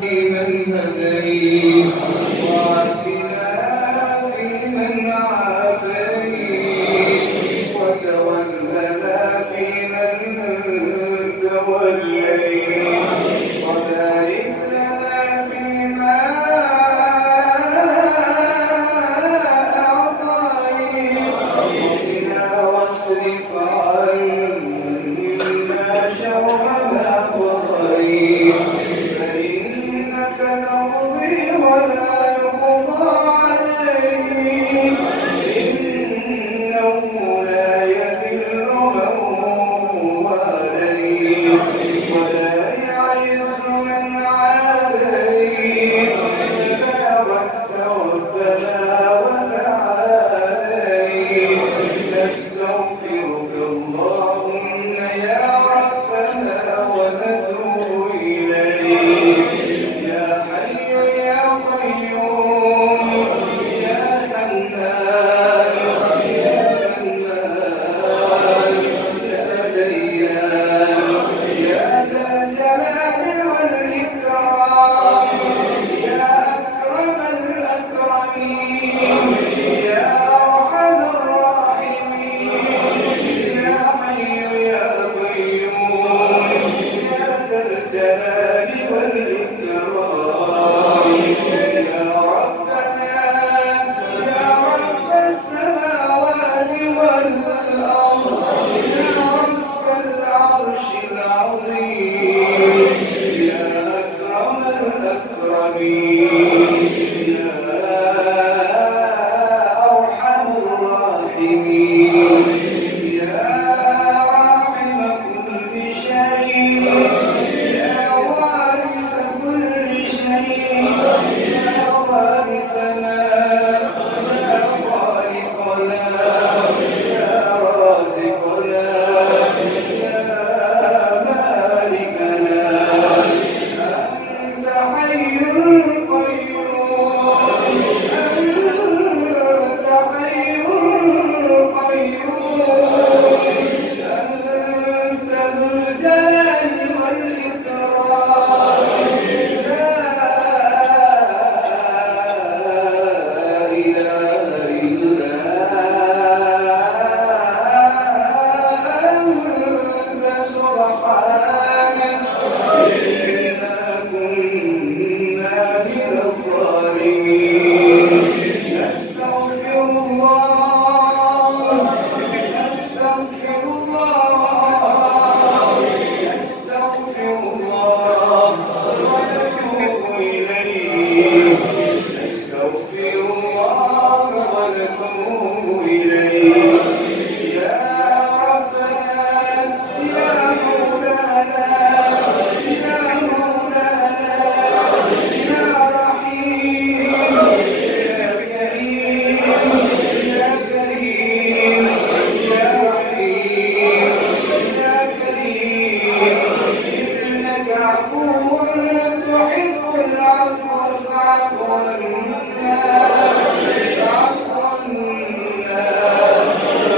فيمن هديت وعافنا فيمن عافيت وتولنا فيمن توليت وبارك لنا فيما أعطيت وقنا واصرف عنا شر ما قضيت فإنك تقضي ولا يقضى عليك إنه لا يذل من واليت ولا يعز من عاديت تباركت ربنا وتعاليت نستغفرك اللهم يا ربنا ونتوب إليك يا حي يا قيوم يا حنان يا منان يا ديان يا ذا الجلال والإكرام يا أكرم الأكرمين يا أرحم الراحمين يا حي يا قيوم يا ذا الجلال والإكرام يا ربنا يا رب السماوات والأرض يا رب العرش العظيم يا أكرم الأكرمين يا أرحم الراحمين يا راحم كل شيء يا وارث كل شيء يا وارثنا يا خالقنا يا رازقنا يا مالكنا أنت حي قيوم أنت حي قيوم أنت ذو الجلال والإكرام لا إله إلا أنت سبحانك إنا كنا من الظالمين نستغفر الله نستغفر الله نستغفر الله ونتوب إليه نستغفر الله ونتوب إليه يا ربنا يا مولانا يا مولانا يا رحيم يا كريم يا كريم يا رحيم يا كريم إنك عفو تحب العفو فاعف عنا فاعف عنا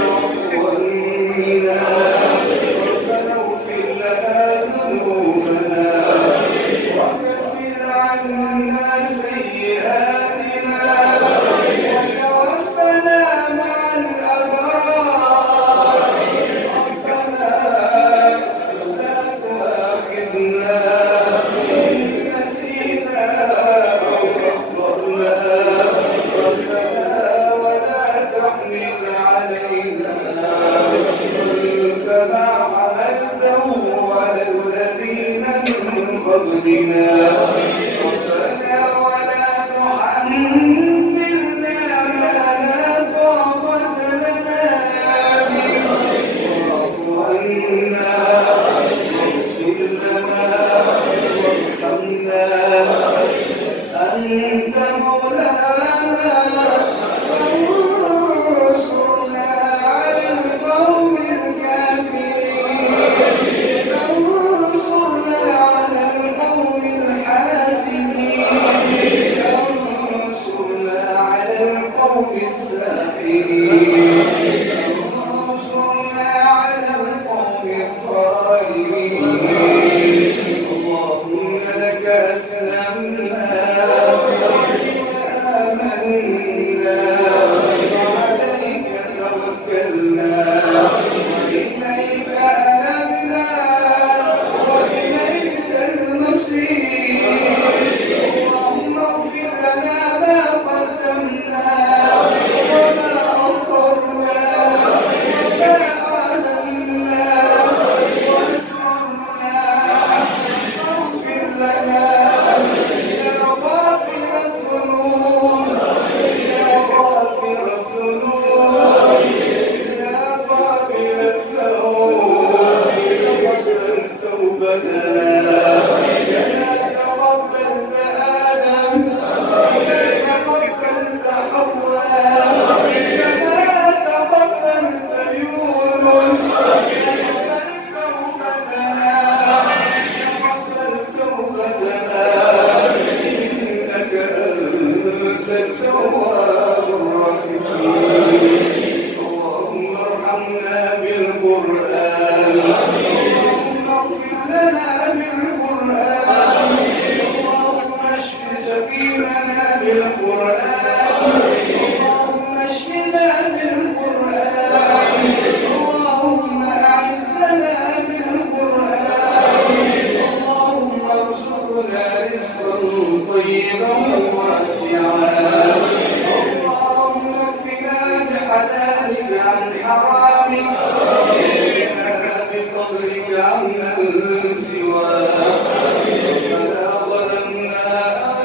واعف عنا ربنا اغفر لنا ذنوبنا وكفر عنا سيئاتنا وتوفنا مع الأبرار ربنا لا تؤاخذنا إن نسينا أو أخطأنا ربنا ولا تحمل علينا كما حملته على الذين من قبلنا ربنا ولا تحملنا ما لا طاقة لنا به واعف عنا واغفر لنا وارحمنا أنت مولانا فانصرنا على القوم الكافرين فانصرنا على القوم الكافرين بحلالك عن حرامك، واغننا بفضلك عمن سواك. ربنا ظلمنا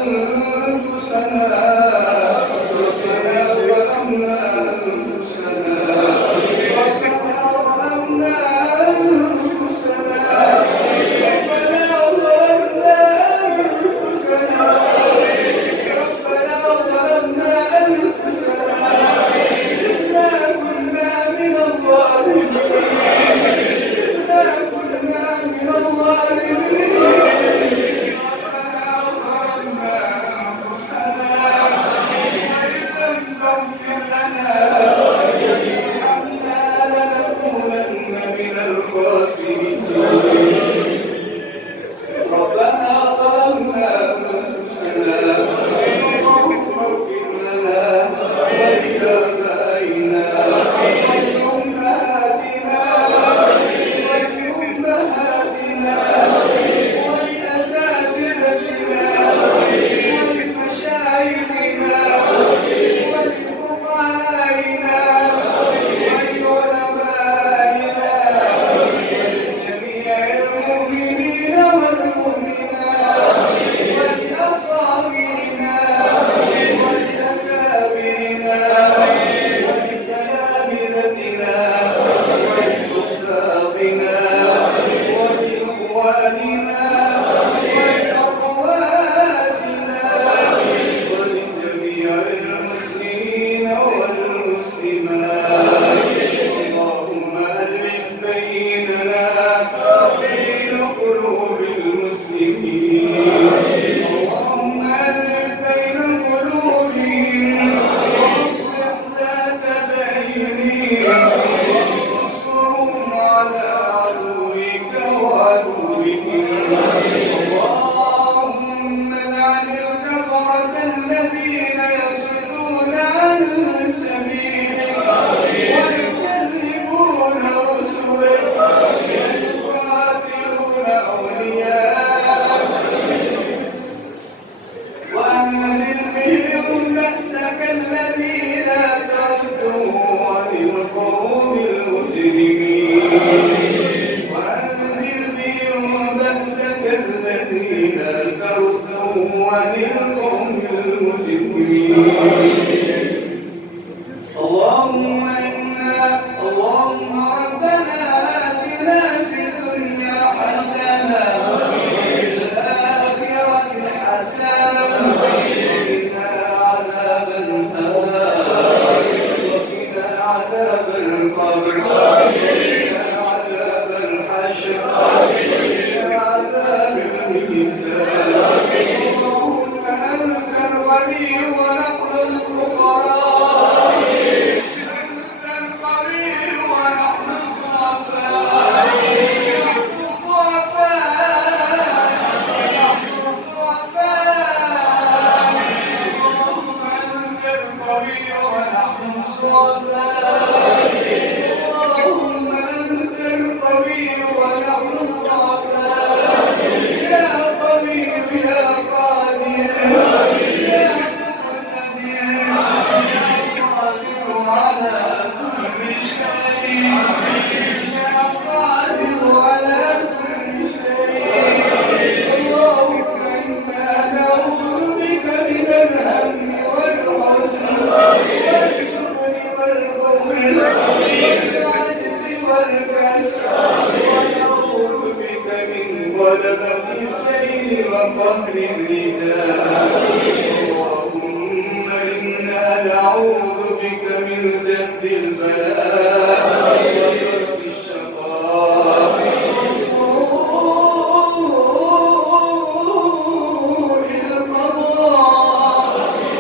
أنفسنا، ربنا ظلمنا أنفسنا، ربنا ظلمنا أنفسنا، ربنا ظلمنا أنفسنا، ربنا ظلمنا أنفسنا، إنا كنا من الظالمين، إنا كنا من الظالمين. ربنا ظلمنا أنفسنا، وإن لم تغفر لنا وترحمنا لنكونن من الخاسرين. ربنا ظلمنا أنفسنا، اللهم اغفر لنا ولآبائنا ولأمهاتنا ولأمهاتنا ولأساتذتنا ولمشايخنا ولفقهائنا ولعلمائنا ولجميع المؤمنين والمؤمنات ولأصاغرنا ولأكابرنا ولجنابذتنا ولحفاظنا ولإخواننا ولأخواتنا ولجميع المسلمين والمسلمات. اللهم ألف بيننا وبين قلوب المسلمين، اللهم ألف بين قلوبهم وأصلح ذات بينهم وانصرهم على عدوك وعدوهم. اللهم لعن الكفرة الذين يصدون عن سبيلك ويكذبون رسلك ويقاتلون أولياءك، وأنزل بهم بأسك الذي لا ترده عن القوم المجرمين، وأنزل بهم بأسك الذي لا ترده عن القوم المجرمين. اللهم ربنا آتنا في الدنيا حسنة وفي الآخرة حسنة وقنا عذاب النار، وقنا عذاب القبر، وقنا عذاب الحشر، وقنا عذاب الميزان. اللهم أنت الغني ونحن الفقراء، أنت القوي ونحن الضعفاء، نحن الضعفاء، نحن الضعفاء. اللهم أنت القوي ونحن الضعفاء، اللهم أنت القوي ونحن الضعفاء. يا قوي يا قادر يا مقتدر يا قادر على كل شيء، يا قادر على كل شيء. اللهم إنا نعوذ بك من الهم والحزن والجبن والبخل والعجز والكسل، ونعوذ بك من غلبة الدين وقهر الرجال. اللهم إنا نعوذ بك من جهد البلاء ودرك الشقاء وسوء القضاء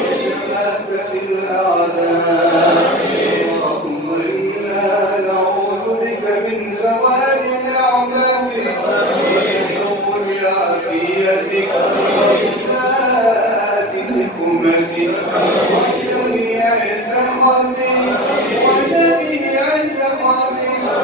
وشماتة الأعداء. اللهم إنا نعوذ بك من زوال نعمتك وحفظ عافيتك وإمداد حكمتك وجميع سخطك وجميع سخطك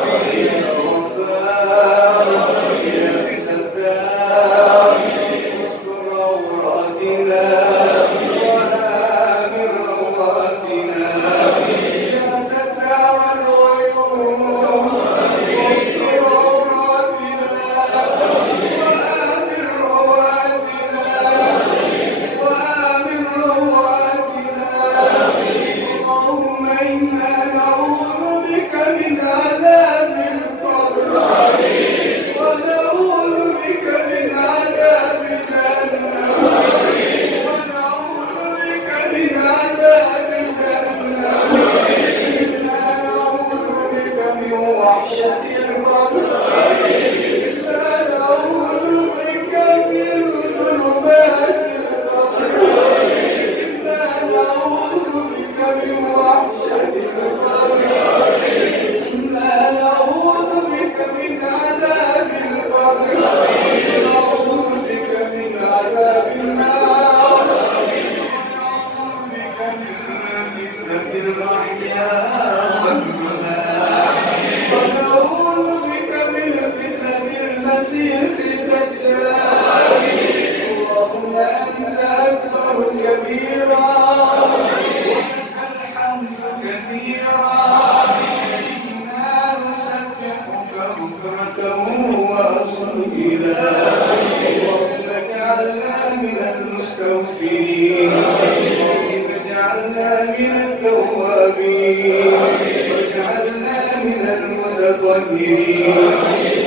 طويلا. اللهم اجعلنا من المستغفرين، اللهم اجعلنا من التوابين، واجعلنا من المتطهرين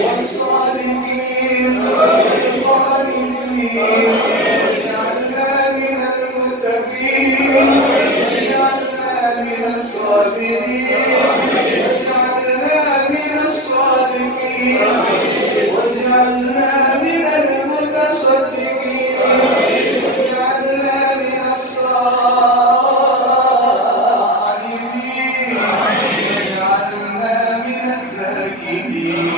والصالحين والقانتين، واجعلنا من المتقين، واجعلنا من الصابرين، واجعلنا من الصادقين، واجعلنا من المتصدقين، واجعلنا من الصالحين، واجعلنا من الذاكرين،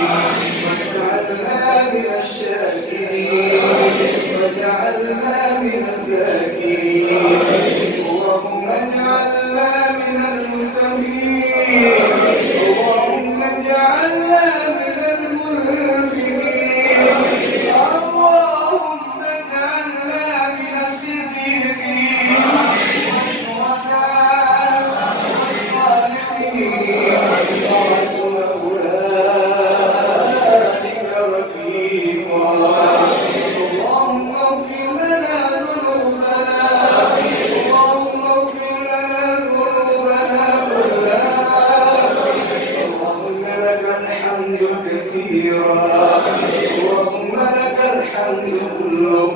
واجعلنا من الشاكرين، واجعلنا من الذاكرين. اللهم اجعلنا من المتقين، اللهم اجعلنا من المنفقين، اللهم اجعلنا من الصديقين والشهداء والصالحين وحسن أولئك رفيقا. اللهم اغفر لنا ذنوبنا، اللهم اغفر لنا ذنوبنا كلها. اللهم لك الحمد كثيرا، اللهم لك الحمد كله،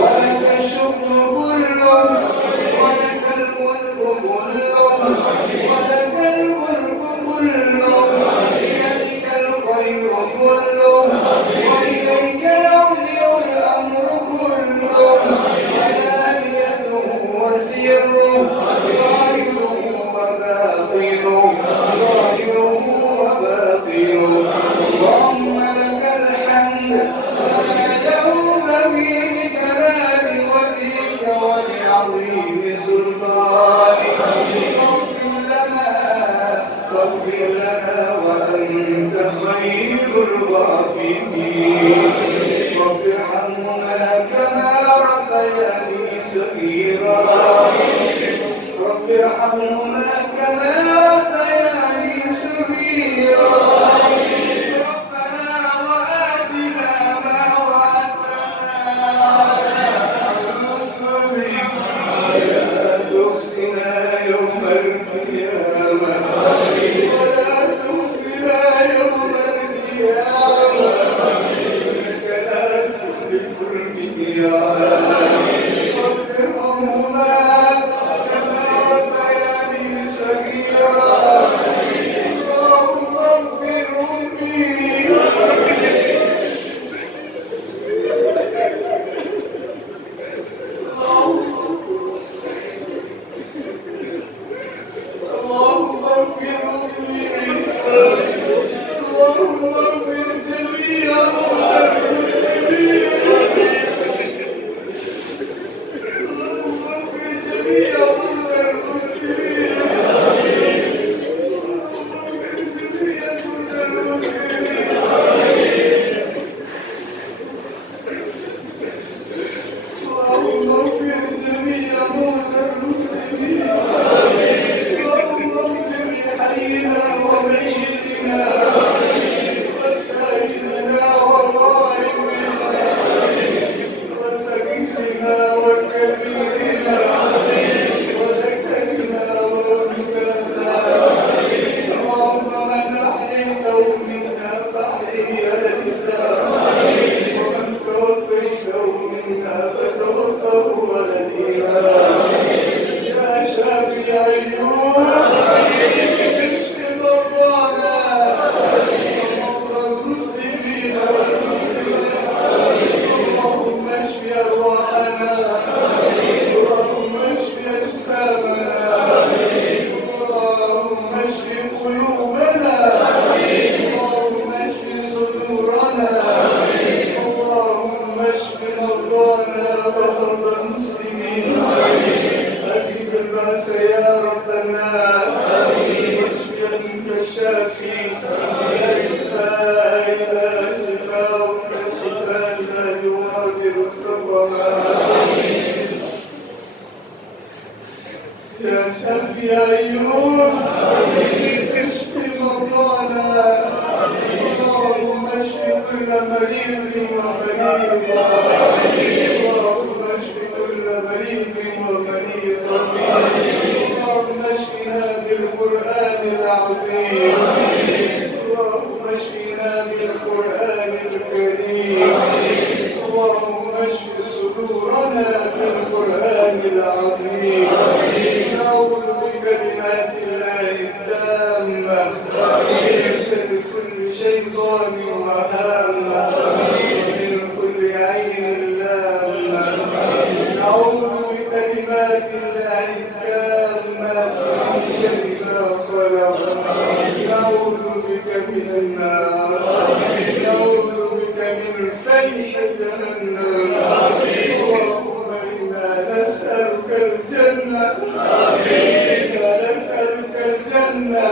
ولك الشكر كله، ولك الملك كله، ولك الملك كله، بيدك الخير كله، وإليك يرجع الأمر كله، علانيته وسره، ظاهره وباطنه، ظاهره وباطنه. اللهم لك الحمد كما ينبغي لجلال وجهك ولعظيم سلطانك. فاغفر لنا وأنت خير الغافرين. رب ارحمهما كما ربياني صغيرا، رب ارحمهما كما ربياني صغيرا. ربنا وآتنا ما وعدتنا على المرسلين، ولا تخزنا يوم القيامة، ولا تخزنا يوم القيامة، إنك لا تخلف الميعاد. رب ارحمهما كما ربياني صغيرا. اللهم اغفرهم لي. اللهم اغفرهم لي. اللهم اغفر جميع المسلمين. اللهم اغفر جميع المسلمين. اللهم اغفر جميع موتى المسلمين. اللهم اغفر لحينا وميتنا وشاهدنا وغائبنا وسبيلنا وكبيرنا وذكرنا وانثانا. اللهم من احييته منا فاحيه على الاسلام، ومن توفيته منا فتوفه على الايمان. يا شافي ايوب اشف مرضانا ومرضى المسلمين والمسلمات. اللهم اشف ارواحنا، اللهم اشف اجسامنا، اللهم اشف قلوبنا، اللهم اشف صدورنا، اللهم اشف مرضانا ومرضى المسلمين. اجب الباس يا رب الناس، واشف انت الشافي، لا شفاء الا شفاءك، شفاء لا يغادر سقما. يا شافي ايوب اشف مرضانا، اللهم اشف كل مريض العظيم اللهم اشفنا بالقرآن الكريم اللهم اشف صدورنا بالقرآن العظيم نعوذ بكلمات الله التامة من شر كل شيطان وهامة ومن كل عين لامة نعوذ بكلمات الله التامة من شر ما خلق نعوذ بك من النار نعوذ بك من فيح جهنم اللهم إنا نسألك الجنة إنا نسألك الجنة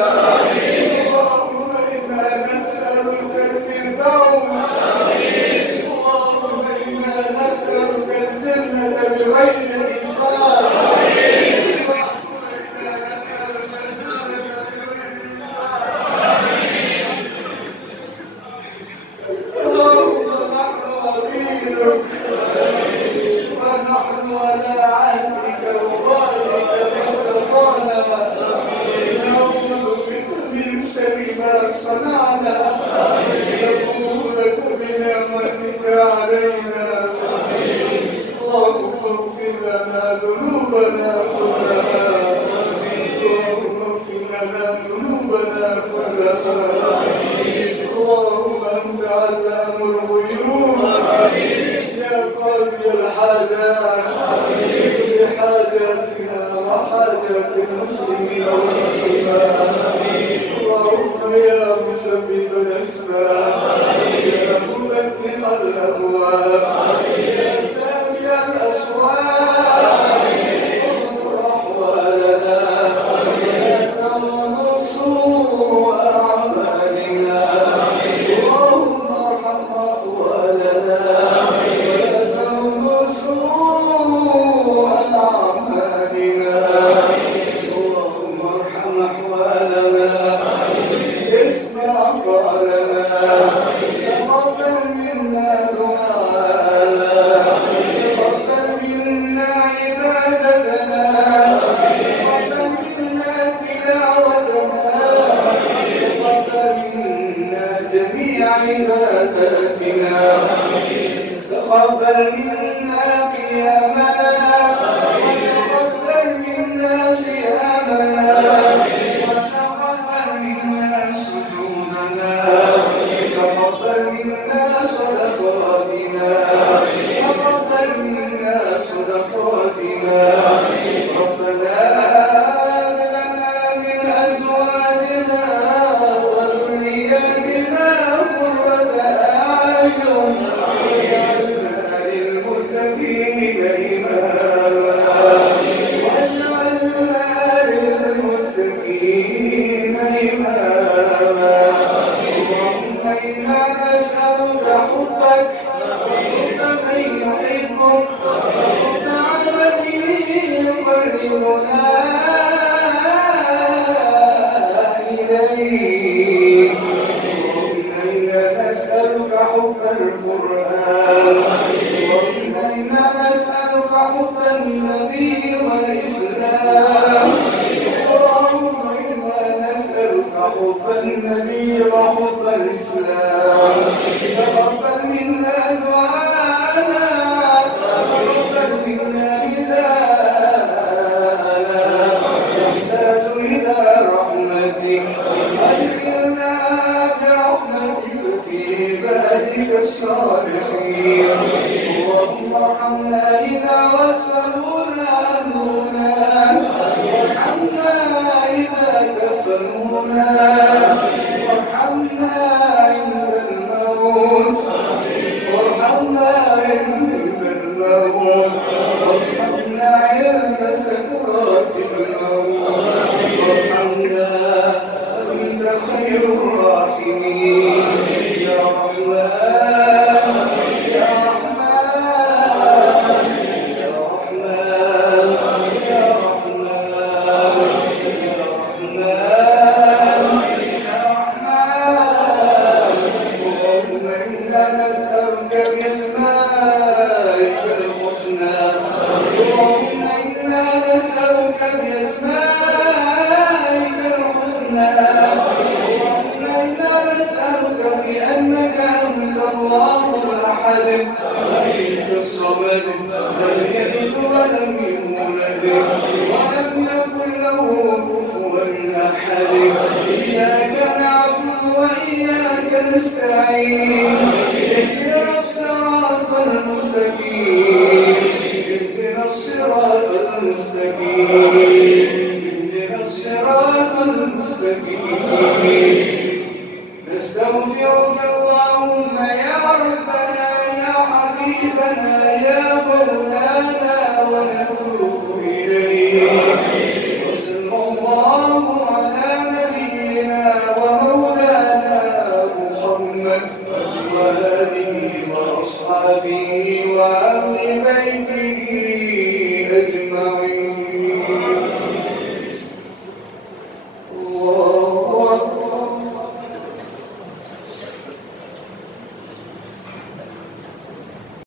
اللهم إنا نسألك الفردوس اللهم إنا نسألك الجنة بغير حساب اللهم نحن عبيدك ونحن على عهدك ووعدك ما استطعنا نعوذ بك من شر ما صنعنا نقول لك بنعمتك علينا اللهم اغفر لنا ذنوبنا كلها اللهم اغفر لنا ذنوبنا كلها اللهم انت علام الغيوب يا قاضي الحاجات بحاجاتنا وحاجات المسلمين والمسلمات اللهم يا مسبب الاسباب يا مفتح الابواب يا سامع الاصوات انظر احوالنا يا تنصر اعمالنا اللهم ارحم احوالنا يا تنصر اعمالنا اللهم ارحم احوالنا اسمع قولنا تقبل منا دعاءنا تقبل منا عبادتنا تقبل منا تلاوتنا تقبل منا جميع عباداتنا تقبل منا قيامنا وتقبل منا صيامنا وتقبل منا سجودنا تقبل منا صدقاتنا تقبل منا صدقاتنا ربنا هب لنا من ازواجنا وذرياتنا قرة اعين واجعلنا للمتقين اماما واجعلنا للمتقين اماما اللهم انا نسالك حبك وحب من يحبك وحب عمل يقربنا اليك اللهم انا نسالك حب القران اللهم انا نسالك حب النبي والاسلام اللهم انا نسالك حب النبي وحب الاسلام تقبل منا دعاءنا تقبل منا نداءنا نحتاج الى رحمتك ادخلنا برحمتك في عبادك الصالحين اللهم ارحمنا اذا وصلونا امرنا وارحمنا اذا كفنونا وارحمنا عند الموت وارحمنا عند الموت وارحمنا عند سكرات الموت وارحمنا أنت خير الراحمين يا رحمن يا رحمن يا رحمن يا رحمن يا رحمن يا رحمن اللهم إنا نسألك بأسمائك الحسنى اللهم إنا نسألك بأسمائك الحسنى إنا نسألك بأنك أنت الله الأحد الصمد لم يلد ولم يولد ولم يكن له كفوا أحد إياك نعبد وإياك نستعين اهدنا الصراط المستقيم اهدنا الصراط المستقيم اهدنا الصراط المستقيم نستغفرك اللهم يا ربنا يا حبيبنا يا مولانا ونتوب إليك وصلى الله على نبينا ومولانا محمد وآله وأصحابه وأهل بيته